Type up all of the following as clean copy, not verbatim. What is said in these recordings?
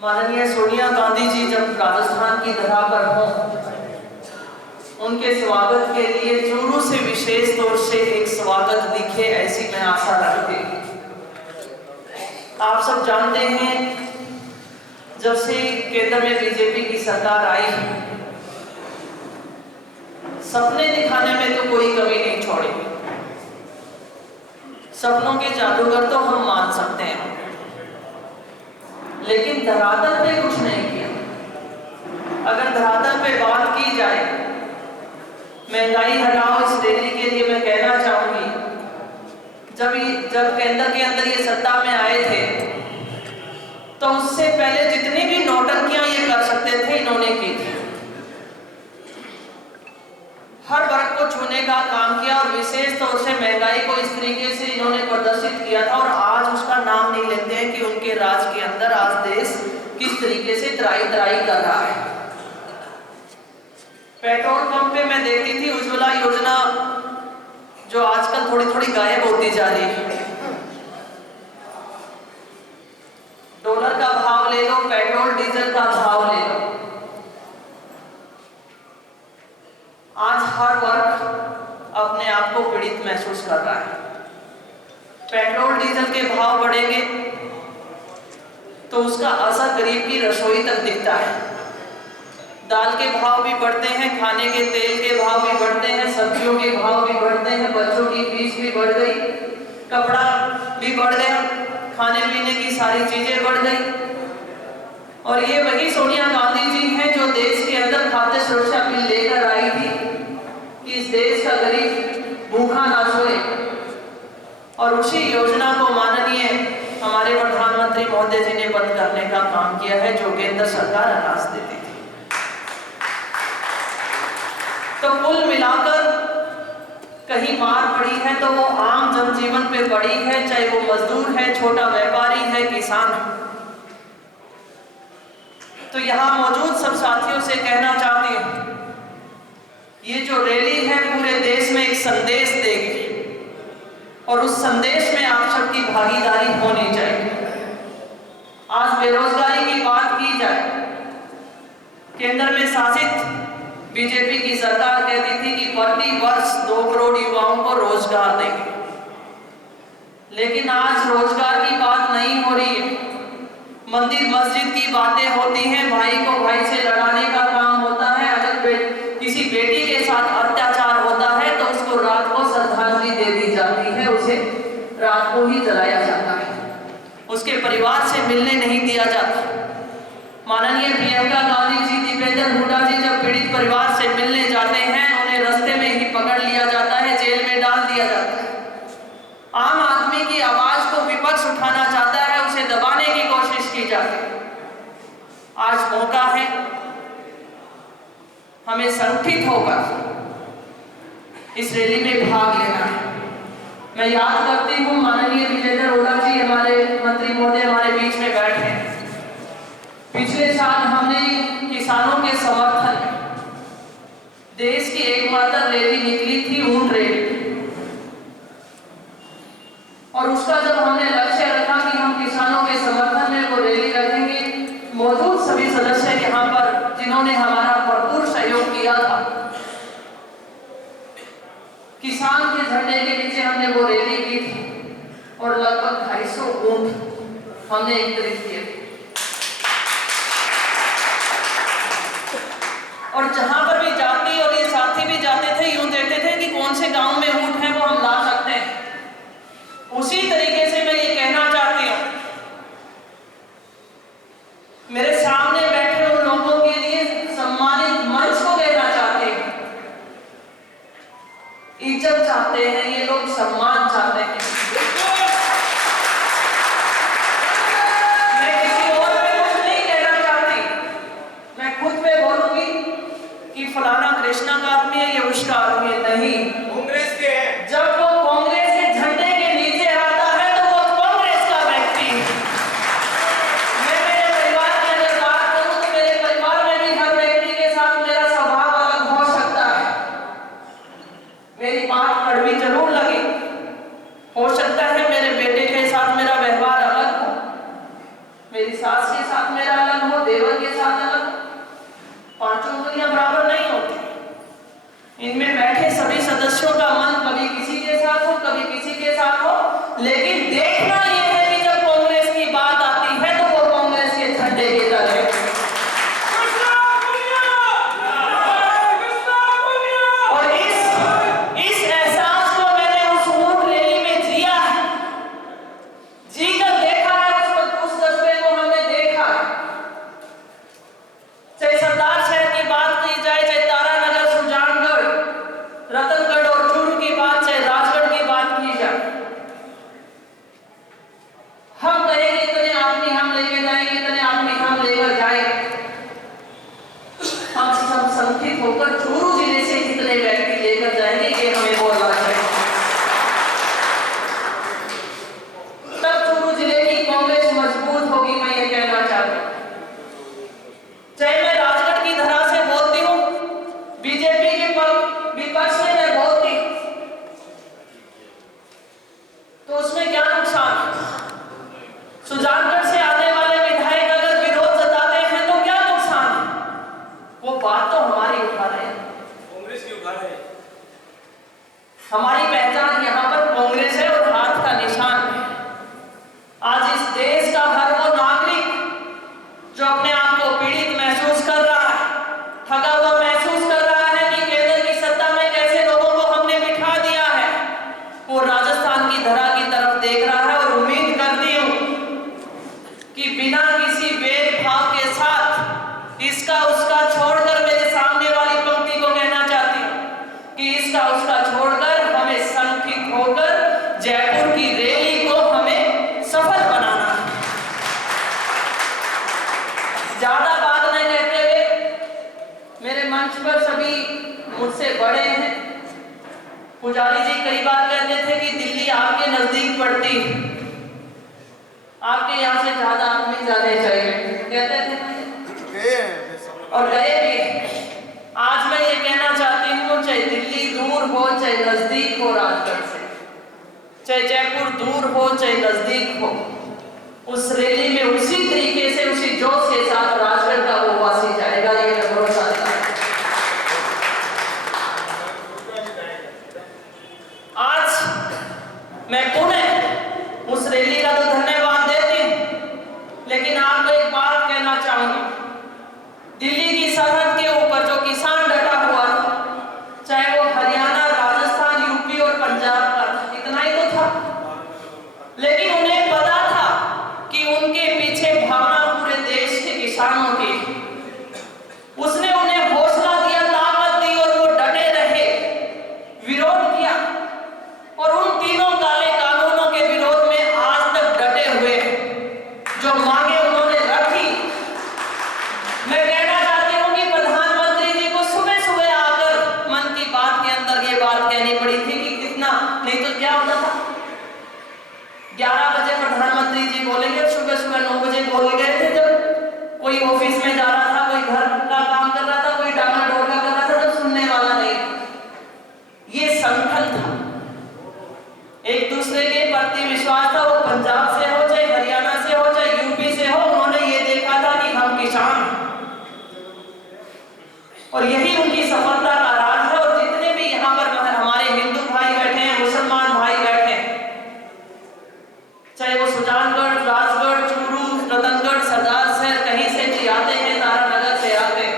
माननीय सोनिया गांधी जी जब राजस्थान की धरा पर हों, उनके स्वागत के लिए चूरू से विशेष तौर से एक स्वागत दिखे, ऐसी मैं आशा रखती हूँ। आप सब जानते हैं, जब से केंद्र में बीजेपी की सरकार आई, सपने दिखाने में तो कोई कमी नहीं छोड़ी। सपनों के जादूगर तो हम मान सकते हैं, लेकिन धरातल पे कुछ नहीं किया। अगर धरातल पे बात की जाए, महंगाई हटाओ इस रैली के लिए मैं कहना चाहूंगी, जब केंद्र के अंदर ये सत्ता में आए थे, तो उससे पहले जितनी भी नौटंकियां ये कर सकते थे, इन्होंने की थी। हर वर्ग को छूने का काम किया और विशेष तौर से महंगाई को इस तरीके से इन्होंने प्रदर्शित किया था, और आज उसका नाम नहीं लेते हैं कि उनके राज के अंदर आज देश किस तरीके से त्राही कर रहा है। पेट्रोल पंप पे मैं देखती थी उज्ज्वला योजना, जो आजकल थोड़ी थोड़ी गायब होती जा रही है। डॉलर का भाव ले लो, पेट्रोल डीजल का भाव ले लो, आज हर वर्ग अपने आप को पीड़ित महसूस कर रहा है। पेट्रोल डीजल के भाव बढ़ेंगे तो उसका असर गरीब की रसोई तक दिखता है। दाल के भाव भी बढ़ते हैं, खाने के तेल के भाव भी बढ़ते हैं, सब्जियों के भाव भी बढ़ते हैं, बच्चों की फीस भी बढ़ गई, कपड़ा भी बढ़ गया, खाने पीने की सारी चीजें बढ़ गई। और ये वही सोनिया गांधी जी हैं जो देश के अंदर खाद्य सुरक्षा बिल लेकर आई थी कि इस देश का गरीब भूखा ना सोए, और उसी योजना को माननीय हमारे प्रधानमंत्री महोदय जी ने बंद करने का काम किया है, जो केंद्र सरकार अनाज देती थी। तो कुल मिलाकर कहीं मार पड़ी है तो वो आम जनजीवन पे पड़ी है, चाहे वो मजदूर है, छोटा व्यापारी है, किसान है। तो यहाँ मौजूद सब साथियों से कहना चाहती हूँ, ये जो रैली है पूरे देश में एक संदेश देगी, और उस संदेश में आप सबकी भागीदारी होनी चाहिए। आज बेरोजगारी की बात की जाए, केंद्र में शासित बीजेपी की सरकार कहती थी कि प्रति वर्ष 2 करोड़ युवाओं को रोजगार देंगे, लेकिन आज रोजगार की बात नहीं हो रही है। मंदिर मस्जिद की बातें होती हैं, भाई को भाई से लड़ाने का काम होता है। अगर किसी बेटी के साथ अत्याचार होता है तो उसको रात को श्रद्धांजलि दे दी जाती है, उसे रात को ही जलाया जाता है, उसके परिवार से मिलने नहीं दिया जाता। माननीय प्रियंका गांधी जी, दीपेंद्र हुड्डा जी जब पीड़ित परिवार से मिलने जाते हैं, उन्हें रास्ते में ही पकड़ लिया जाता है, जेल में डाल दिया जाता है। आम आदमी की आवाज को विपक्ष उठाना चाहता है, उसे दबाने की कोशिश की जाती है। आज मौका है हमें संगठित होकर इस रैली में भाग लेना है। मैं याद करती हूँ, माननीय विजेंद्र हुड्डा जी हमारे मंत्री महोदय हमारे बीच में बैठे हैं। पिछले साल हमने किसानों के समर्थन में देश की एकमात्र रैली निकली थी, ऊंट रैली, और उसका जब हमने लक्ष्य रखा कि हम किसानों के समर्थन में वो रैली रखेंगे, मौजूद सभी सदस्य यहाँ पर जिन्होंने हमारा भरपूर सहयोग किया था, किसान के झंडे के नीचे हमने वो रैली की थी, और लगभग 250 ऊंट हमने एकत्रित किए थे। और जहां पर भी जाती और ये साथी भी जाते थे, यूं देखते थे कि कौन से गांव में ऊंट है वो हम ला सकते हैं। उसी तरीके से मैं ये कहना चाहती हूं, मेरे सामने बैठे उन लोगों के लिए सम्मानित मंच को कहना चाहते हैं, इज्जत चाहते हैं ये लोग, सम्मान चाहते हैं। मैं किसी और पे कुछ नहीं कहना चाहती, मैं खुद पे बोलूंगी कि फलाना कृष्णा का आदमी है, ये उसका आदमी है, नहीं, कांग्रेस के है। जब वो कांग्रेस के झंडे के नीचे आता है तो वो कांग्रेस का व्यक्ति है। मैं मेरे परिवार के अंदर बात करूं तो मेरे परिवार में भी हर व्यक्ति के साथ मेरा स्वभाव अलग हो सकता है, मेरी बात कड़वी जरूर लगे, हो सकता है मेरे बेटे के साथ मेरा व्यवहार अलग हो, मेरी सास के साथ मेरा अलग राजगढ़ से आने वाले विधायक अगर विरोध जताते हैं तो क्या नुकसान है? वो बात तो हमारी उठा रहे हैं, कांग्रेस की उठा रहे हैं। हमारी पहचान यहाँ पर कांग्रेस है और हाथ का निशान है। आज इस देश का हर वो नागरिक जो अपने आप को पीड़ित महसूस कर रहा है, ठगा हुआ महसूस कर रहा है कि केंद्र की सत्ता में कैसे लोगों को हमने बिठा दिया है, वो राजस्थान की धरा की तरफ देख रहा है। और उम्मीद करती हूँ कि बिना किसी भेदभाव के साथ इसका उसका छोड़कर, मेरे सामने वाली पंक्ति को कहना चाहती हूँ कि इसका उसका छोड़कर हमें संगठित होकर जयपुर की रैली को हमें सफल बनाना है। ज्यादा बात नहीं कहते हुए, मेरे मंच पर सभी मुझसे बड़े हैं। पुजारी जी कई बार कहते थे कि दिल्ली आपके नजदीक पड़ती है, आपके यहाँ से ज्यादा आदमी जाने चाहिए, कहते थे और गए भी। आज मैं ये कहना चाहती हूँ, चाहे दिल्ली दूर हो चाहे नजदीक हो राजगढ़ से, चाहे जयपुर दूर हो चाहे नजदीक हो, उस रैली में उसी तरीके से उसी जोश के साथ राजगढ़ का वो वासी जाएगा, ये मैं भरोसा दिलाता हूं। आज मैं पुनः उस रैली का तो धन्यवाद देती हूं, लेकिन आपको एक बात कहना चाहूंगी, दिल्ली की सरहद के ऊपर जो किसान डटा हुआ था, चाहे वो हरियाणा, राजस्थान, यूपी और पंजाब का था, इतना ही तो था, लेकिन उन्हें पता था कि उनके पीछे भावना पूरे देश के किसानों की। उसने उन्हें हौसला दिया, ताकत दी और वो डटे रहे, विरोध किया और उन तीनों काले कानूनों के विरोध में आज तक डटे हुए जो मांगे उन्होंने रखी। मैं कहना चाहती हूँ कि प्रधानमंत्री जी को सुबह सुबह आकर मन की बात के अंदर ये बात कहनी पड़ी थी कि कितना, नहीं तो क्या होता था 11 बजे प्रधानमंत्री जी बोलेंगे, सुबह सुबह 9 बजे बोल गए थे। जब कोई ऑफिस में जा रहा था, कोई घर का काम कर रहा था, कोई डांगा डोरगा कर रहा था, जब सुनने वाला नहीं। ये संगठन था, एक दूसरे के प्रति विश्वास था। वो पंजाब से हो चाहे हरियाणा से हो चाहे यूपी से हो, उन्होंने ये देखा था कि हम किसान हैं और यही उनकी सफलता का राज है। और जितने भी यहाँ पर हमारे हिंदू भाई बैठे हैं, मुसलमान भाई बैठे हैं, चाहे वो सुजानगढ़, राजगढ़, चूरू, रतनगढ़, सरदार शहर कहीं से भी आते हैं, तारानगर से आते हैं,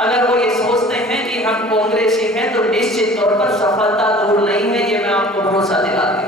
अगर वो ये सोचते हैं कि हम कांग्रेसी हैं तो निश्चित तौर पर सफलता दूर नहीं है, ये मैं आपको भरोसा दिलाती हूं।